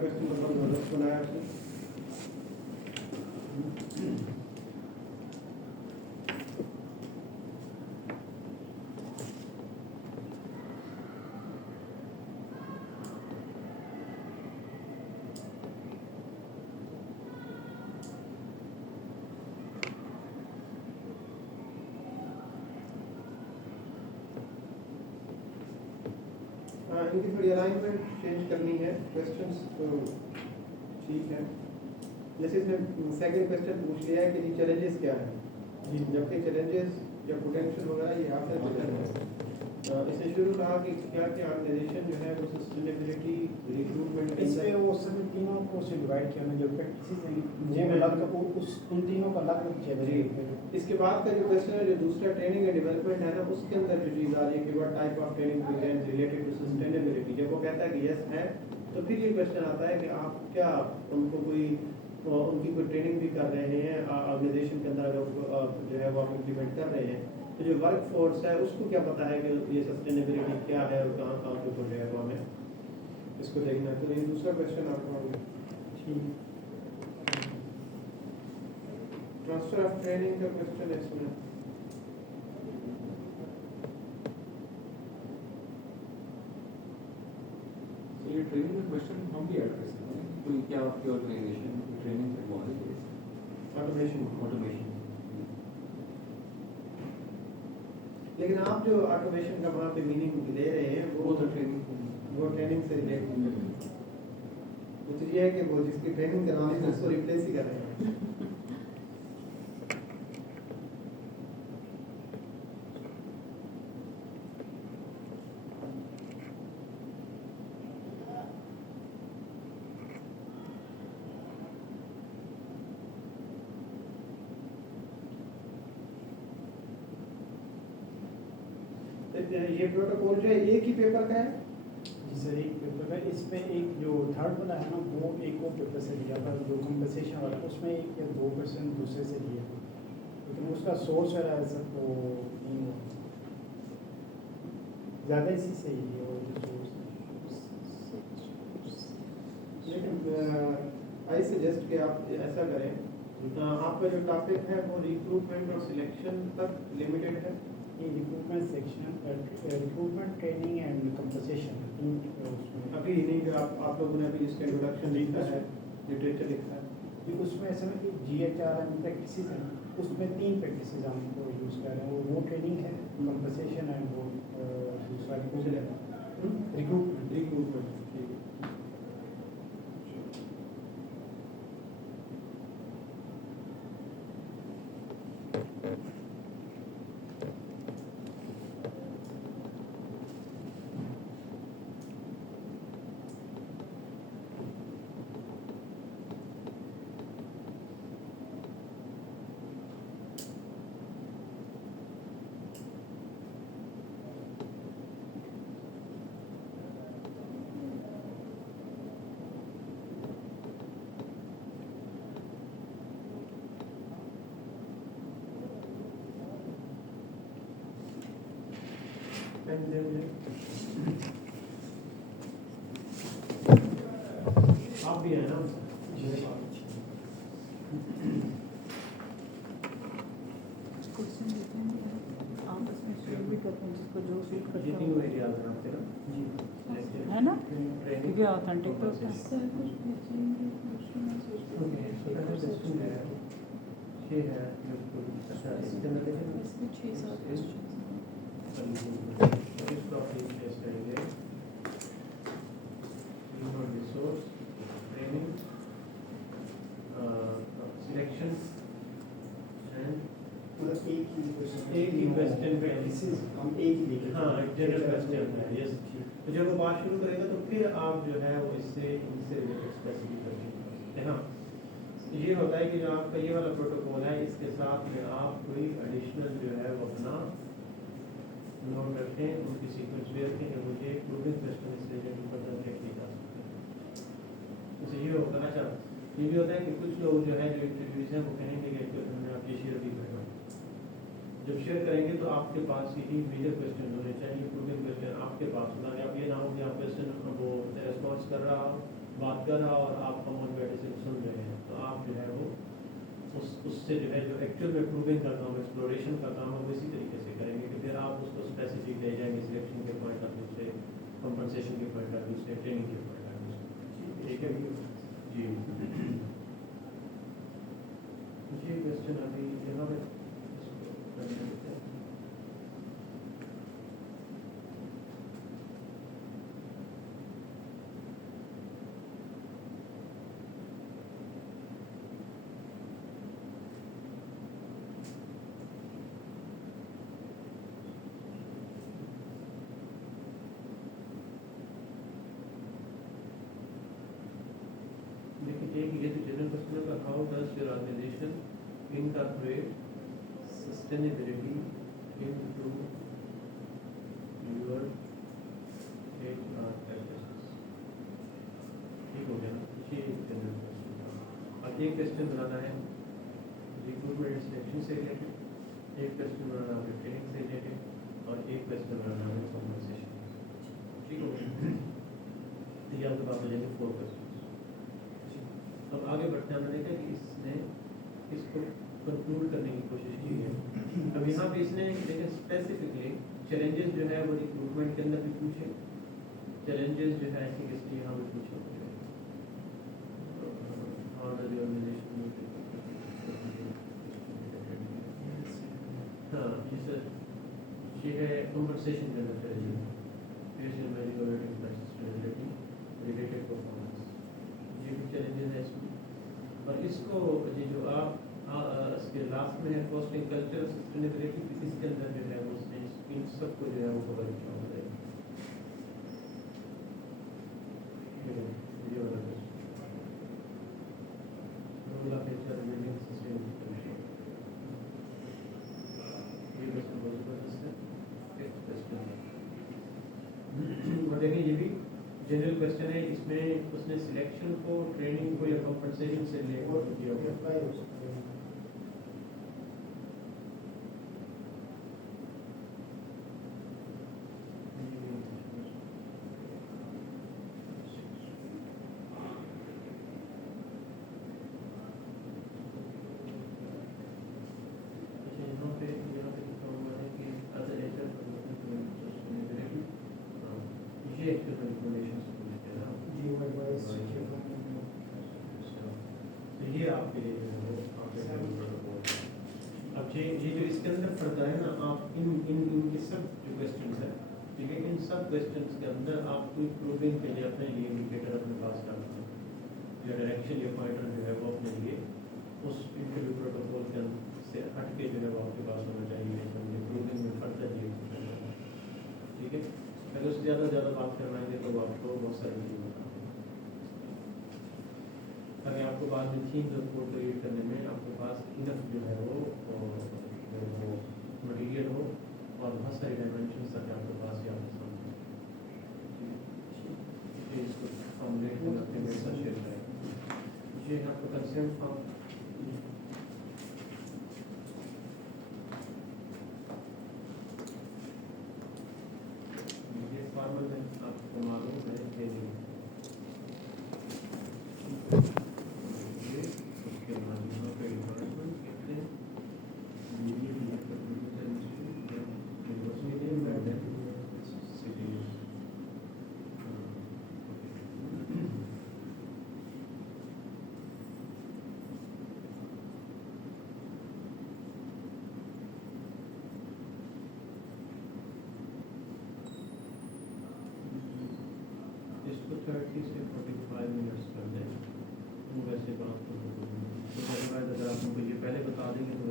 Question तो बहुत जबरदस्त बनाया आपने। इनकी थोड़ी अलाइनमेंट चेंज करनी है, क्वेश्चंस तो ठीक है। जैसे इसने सेकंड क्वेश्चन पूछ लिया है कि चैलेंजेस क्या है, जबकि चैलेंजेस या पोटेंशियल वगैरह ये आपने बताया है। इसने शुरू कहा कि क्या क्या ऑर्गेनाइजेशन जो है वो सस्टेनेबिलिटी रिक्रूटमेंट इसमें वो सभी तीनों को से डिवाइड किया ना, जो प्रैक्टिसेस हैं मुझे लगा उस उन तीनों का अलग चाहिए। इसके बाद का जो क्वेश्चन है, जो दूसरा ट्रेनिंग एंड डेवलपमेंट है ना, उसके अंदर जो चीज़ आ रही है कि what type of training program related to sustainability, जब वो कहता है कि यस है, तो फिर ये क्वेश्चन आता है कि आप क्या उनको कोई उनकी कोई ट्रेनिंग भी कर रहे हैं ऑर्गेनाइजेशन के अंदर, अगर जो है वो आप इम्प्लीमेंट कर रहे हैं, तो जो वर्क फोर्स है उसको क्या पता है कि ये सस्टेनेबिलिटी क्या है और कहाँ कहाँ पे जो है वो हमें इसको देखना है। तो ये दूसरा क्वेश्चन आपका ठीक, ट्रांसफर ऑफ ट्रेनिंग का क्वेश्चन है इसमें। तो ये ट्रेनिंग का क्वेश्चन हम भी ऐड कर सकते हैं, कोई क्या आपकी ऑर्गेनाइजेशन में ट्रेनिंग करवा रही है ऑटोमेशन। लेकिन आप जो ऑटोमेशन का वहाँ पे मीनिंग ले रहे हैं वो तो ट्रेनिंग से रिलेटेड है। तो ये है कि वो जिसकी ट्रेनिंग करवानी है उसको रिप्लेस ही कर रहे हैं। ये प्रोटोकॉल जो है एक ही पेपर का है। जी सर, एक पेपर है। इसमें एक जो थर्ड वाला है ना, वो एक और पेपर से लिया था, जो कंपनसेशन वाला, उसमें 1 या 2% दूसरे से लिए, लेकिन उसका सोर्स है सर तो नहीं हुआ, ज़्यादा इसी से ही है और लेकिन आई सजेस्ट कि आप ऐसा करें, आपका जो टॉपिक है वो रिक्रूटमेंट और सिलेक्शन तक लिमिटेड है। ये recruitment section, recruitment training and compensation उसमें अभी नहीं जो आप लोगों ने अभी इसका इंट्रोडक्शन लिखा है, लिटरेचर लिखा है, कि उसमें ऐसा ना कि GHRM प्रैक्टिसेस हैं, उसमें 3 प्रैक्टिसेस हमको यूज़ कर रहे हैं। वो ट्रेनिंग है, कंपनसेशन एंड वो दूसरा रिक्रूटमेंट। आप भी है ना है ना, क्योंकि ऑथेंटिक तो एक ही क्वेश्चन पे हम एक ही लिखे। हाँ, जनरल क्वेश्चन है। यस, तो जब वो बात शुरू करेगा तो फिर आप जो है वो इससे स्पेसिफिक करते हैं। हाँ, ये होता है कि जो आपका ये वाला प्रोटोकॉल है, इसके साथ में आप कोई एडिशनल जो है वो अपना नोट रखें, उनकी सीक्वेंस भी रखें कि मुझे प्रूविंग क्वेश्चन इस रिलेटेड पता लिखने जा सकते हैं। ये होगा। अच्छा, ये भी होता है कि कुछ लोग जो है जो इंटरव्यूज हैं वो कहेंगे कि हमने आप ये शेयर भी करना। जब शेयर करेंगे तो आपके पास यही मेजर क्वेश्चन होने चाहिए, प्रूविंग क्वेश्चन आपके पास होना। आप ये ना हो कि आप क्वेश्चन वो रिस्पॉन्स कर रहा हो बात कर रहा और आप कॉमन मेडिसिन सुन रहे हैं, तो आप जो है वो उससे जो है जो एक्चुअल में प्रूविंग का काम, एक्सप्लोरेशन का काम है, वो इसी तरीके से करेंगे कि फिर आप उसको स्पेसिफिक ले जाएंगे सिलेक्शन के पॉइंट ऑफ व्यू से, कंपनसेशन के पॉइंट ऑफ व्यू से, ट्रेनिंग के पॉइंट ऑफ व्यू से। ठीक है जी। ये क्वेश्चन अभी यहाँ पे इसको करने देते हैं। देखिए ये तो जनरल क्वेश्चन का, how does your organisation incorporate sustainability into your HR practices। ठीक हो गया ना, ये एक जनरल क्वेश्चन था। अब एक क्वेश्चन बनाना है रिक्रूटमेंट सिलेक्शन से रिलेटेड, एक क्वेश्चन बनाना है ट्रेनिंग से रिलेटेड, और एक क्वेश्चन बनाना है कॉम्पनसेशन। ठीक हो गया, तो ये आपके पास हो जाएंगे 4 क्वेश्चन। अब आगे बढ़ते हैं, हमने देखा कि इसने इसको कंक्लूड करने की कोशिश की है। अब यहाँ पे इसने देखिए स्पेसिफिकली चैलेंजेस जो है वो रिक्रूटमेंट के अंदर भी पूछे, चैलेंजेस जो है ऐसी किसकी यहाँ पे पूछे, हाँ ये है कंपनसेशन के अंदर रिलेटेड परफॉर्मेंस, ये भी चैलेंजेस है इसमें। और इसको ये जो आप इसके लास्ट में है फोस्टिंग कल्चर सस्टेनेबिलिटी, इसके अंदर जो है वो उसने इन सबको जो है वो कवर किया हुआ है। ये वाला role of HR building sustainability, ये क्वेश्चन बहुत जबरदस्त है। फिफ्थ क्वेश्चन और देखिए ये भी जनरल क्वेश्चन है, इसमें उसने सिलेक्शन को, ट्रेनिंग को या कंपनसेशन से रिलेटेड किया हुआ है। ये जो इसके अंदर फर्क है ना, आप इन सब जो क्वेश्चंस है, ठीक है, इन सब क्वेश्चंस के अंदर आप कोई प्रूविंग के लिए अपने लिए इंडिकेटर अपने पास रखते हैं, या डायरेक्शन या पॉइंटर जो है वो अपने लिए उस इंटरव्यू प्रोटोकॉल के से हट के जो है वो आपके पास होना चाहिए, समझे प्रूविंग में फर्दर ये, ठीक है। अगर उससे ज़्यादा बात करवाएंगे तो आपको बहुत सारी चीज़ बताएंगे। अगर आपको बाद में थीम रिपोर्ट क्रिएट करने में आपके पास इनफ जो है वो मटेरियल हो और बहुत सारे डायमेंशंस तक आपके पास या आपके सामने, इसको फॉर्मुलेट करके मेरे साथ शेयर करें। ये आपका कंसेंट फॉर्म, ये फॉर्मल है, आपको मालूम है कि इसको 30 से 45 मिनट्स कर दें, वैसे बात तो अगर आप मुझे पहले बता देंगे तो